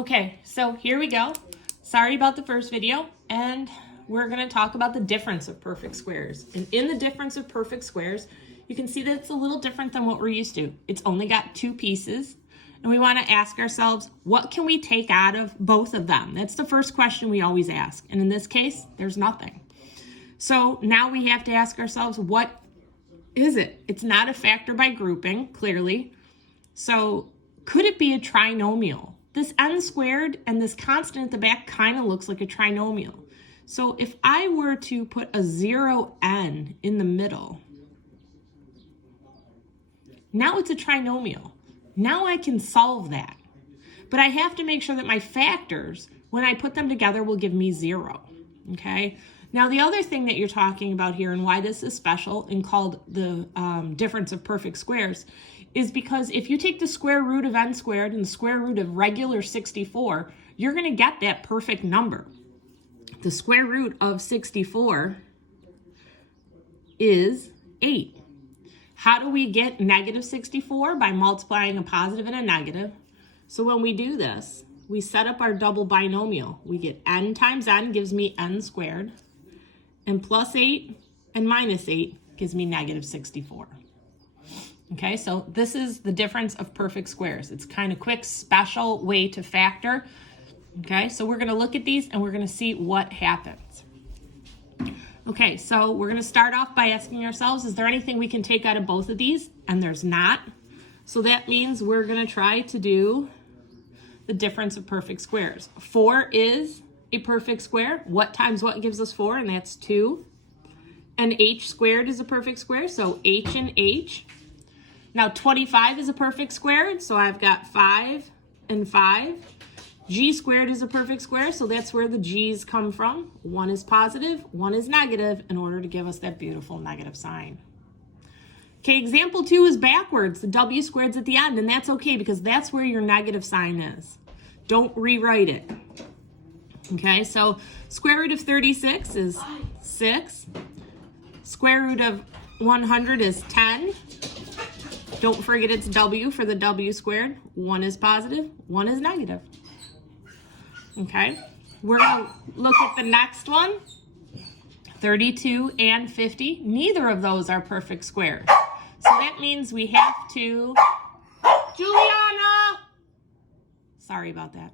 Okay, so here we go. Sorry about the first video, and we're going to talk about the difference of perfect squares. And in the difference of perfect squares, you can see that it's a little different than what we're used to. It's only got two pieces, and we want to ask ourselves, what can we take out of both of them? That's the first question we always ask. And in this case, there's nothing. So now we have to ask ourselves, what is it? It's not a factor by grouping, clearly. So could it be a trinomial? This n squared and this constant at the back kind of looks like a trinomial. So if I were to put a 0n in the middle, now it's a trinomial. Now I can solve that. But I have to make sure that my factors, when I put them together, will give me 0. Okay? Now the other thing that you're talking about here and why this is special and called the difference of perfect squares is because if you take the square root of n squared and the square root of regular 64, you're going to get that perfect number. The square root of 64 is 8. How do we get negative 64? By multiplying a positive and a negative. So when we do this, we set up our double binomial. We get n times n gives me n squared, and plus 8 and minus 8 gives me negative 64. Okay, so this is the difference of perfect squares. It's kind of quick, special way to factor. Okay, so we're going to look at these and we're going to see what happens. Okay, so we're going to start off by asking ourselves, is there anything we can take out of both of these? And there's not. So that means we're going to try to do the difference of perfect squares. 4 is a perfect square. What times what gives us 4? And that's 2. And h squared is a perfect square, so h and h. Now 25 is a perfect square, so I've got 5 and 5. G squared is a perfect square, so that's where the g's come from. One is positive, one is negative, in order to give us that beautiful negative sign. Okay, example 2 is backwards. The w squared's at the end, and that's okay because that's where your negative sign is. Don't rewrite it. Okay, so square root of 36 is 6. Square root of 100 is 10. Don't forget it's w for the w squared. One is positive, one is negative. Okay, we're going to look at the next one. 32 and 50. Neither of those are perfect squares. So that means we have to, Juliana! Sorry about that.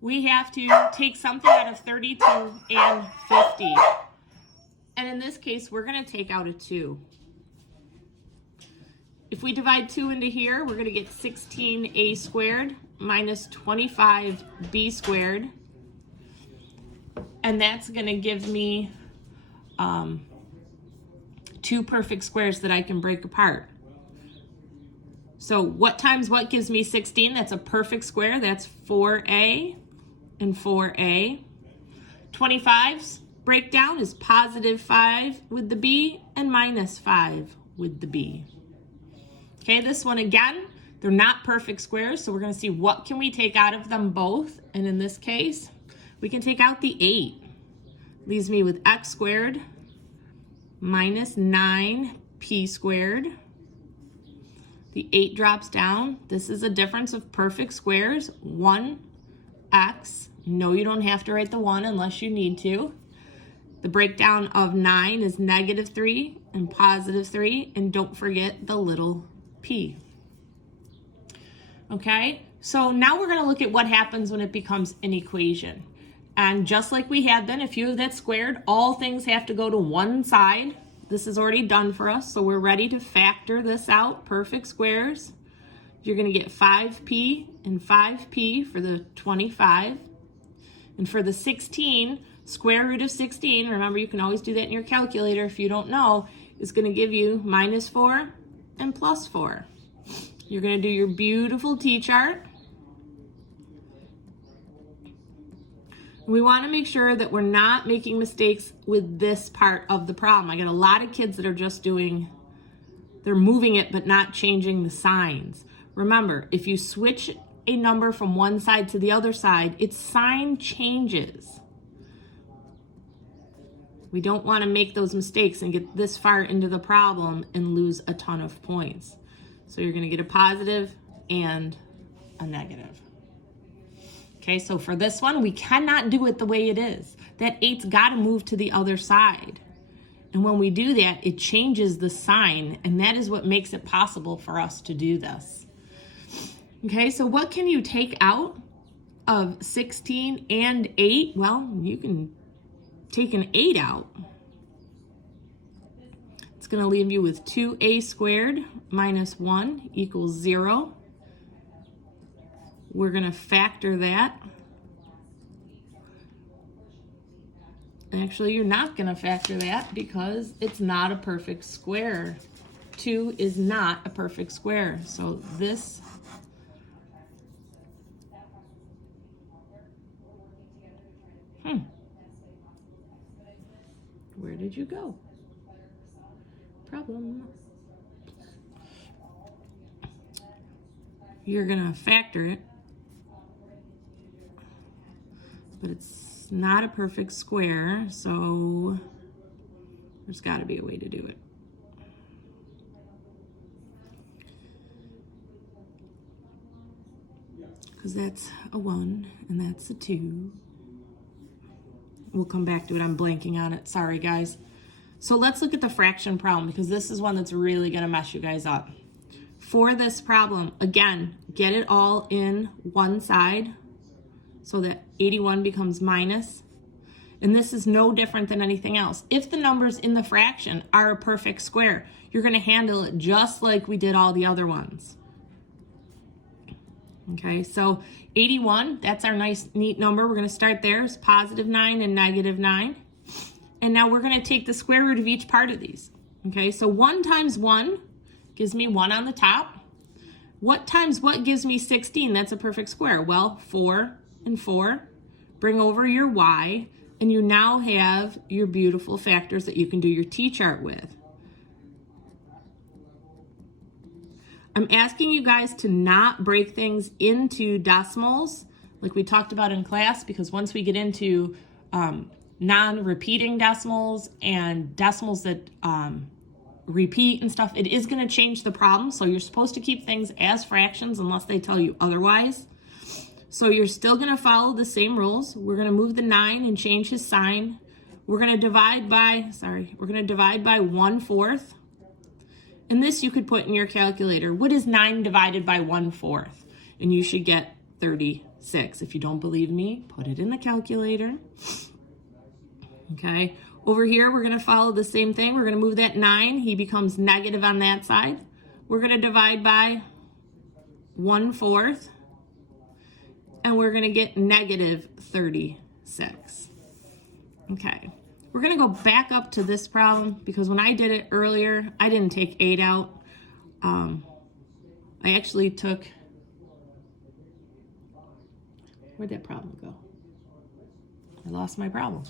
We have to take something out of 32 and 50. And in this case, we're going to take out a 2. If we divide 2 into here, we're going to get 16a squared minus 25b squared. And that's going to give me 2 perfect squares that I can break apart. So what times what gives me 16? That's a perfect square. That's 4a and 4a. 25's breakdown is positive 5 with the b and minus 5 with the b. Okay, this one again, they're not perfect squares, so we're going to see what can we take out of them both. And in this case, we can take out the 8. Leaves me with x squared minus 9p squared. The 8 drops down. This is a difference of perfect squares. 1x. No, you don't have to write the 1 unless you need to. The breakdown of 9 is negative 3 and positive 3. And don't forget the little p. Okay, so now we're going to look at what happens when it becomes an equation. And just like we had then, if you have that squared, all things have to go to one side. This is already done for us, so we're ready to factor this out. Perfect squares. You're going to get 5p and 5p for the 25. And for the 16, square root of 16, remember you can always do that in your calculator if you don't know, is going to give you minus 4 and plus 4. You're going to do your beautiful t-chart. We want to make sure that we're not making mistakes with this part of the problem. I got a lot of kids that are just they're moving it but not changing the signs. Remember, if you switch a number from one side to the other side, its sign changes. We don't want to make those mistakes and get this far into the problem and lose a ton of points. So you're going to get a positive and a negative. Okay, so for this one, we cannot do it the way it is. That 8's got to move to the other side. And when we do that, it changes the sign, and that is what makes it possible for us to do this. Okay, so what can you take out of 16 and 8? Well, you can take an 8 out. It's going to leave you with 2a squared minus 1 equals 0. We're going to factor that. Actually, you're not going to factor that because it's not a perfect square. 2 is not a perfect square. So this where did you go? Problem. You're going to factor it, but it's not a perfect square, so there's got to be a way to do it. Because that's a 1 and that's a 2. We'll come back to it. I'm blanking on it. Sorry, guys. So let's look at the fraction problem, because this is one that's really going to mess you guys up. For this problem, again, get it all in one side so that 81 becomes minus. And this is no different than anything else. If the numbers in the fraction are a perfect square, you're going to handle it just like we did all the other ones. Okay, so 81, that's our nice, neat number. We're going to start there. It's positive 9 and negative 9. And now we're going to take the square root of each part of these. Okay, so 1 times 1 gives me 1 on the top. What times what gives me 16? That's a perfect square. Well, 4 and 4. Bring over your y, and you now have your beautiful factors that you can do your T-chart with. I'm asking you guys to not break things into decimals like we talked about in class, because once we get into non-repeating decimals and decimals that repeat and stuff, it is going to change the problem. So you're supposed to keep things as fractions unless they tell you otherwise. So you're still going to follow the same rules. We're going to move the 9 and change his sign. We're going to divide by, we're going to divide by 1/4. And this you could put in your calculator. What is 9 divided by 1/4? And you should get 36. If you don't believe me, put it in the calculator. Okay, over here we're going to follow the same thing. We're going to move that 9. He becomes negative on that side. We're going to divide by 1/4. And we're going to get negative 36. Okay, we're going to go back up to this problem, because when I did it earlier, I didn't take 8 out. I actually took, where'd that problem go? I lost my problem.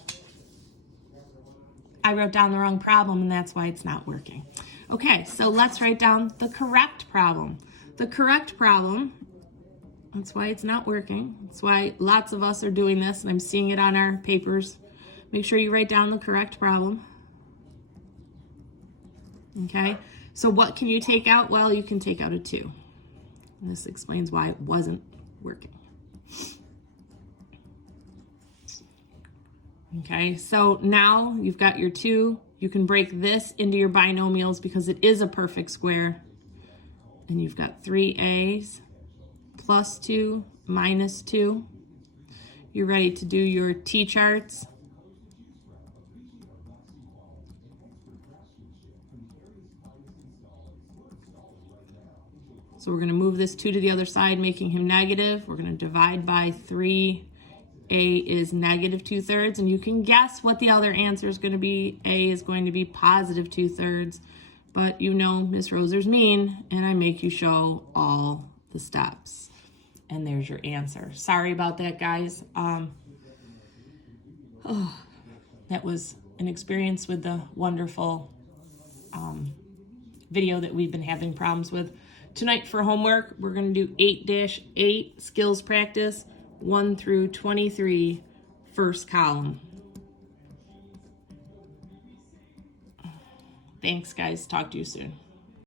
I wrote down the wrong problem, and that's why it's not working. Okay, so let's write down the correct problem. The correct problem, that's why it's not working. That's why lots of us are doing this, and I'm seeing it on our papers. Make sure you write down the correct problem. Okay, so what can you take out? Well, you can take out a 2. And this explains why it wasn't working. Okay, so now you've got your 2. You can break this into your binomials because it is a perfect square. And you've got 3a's plus 2 minus 2. You're ready to do your T-charts. So we're going to move this 2 to the other side, making him negative. We're going to divide by 3. A is negative 2/3, and you can guess what the other answer is going to be. A is going to be positive 2/3, but you know Miss Roser's mean, and I make you show all the steps. And there's your answer. Sorry about that, guys. That was an experience with the wonderful video that we've been having problems with. Tonight for homework, we're going to do 8-8 skills practice, 1 through 23, first column. Thanks, guys. Talk to you soon.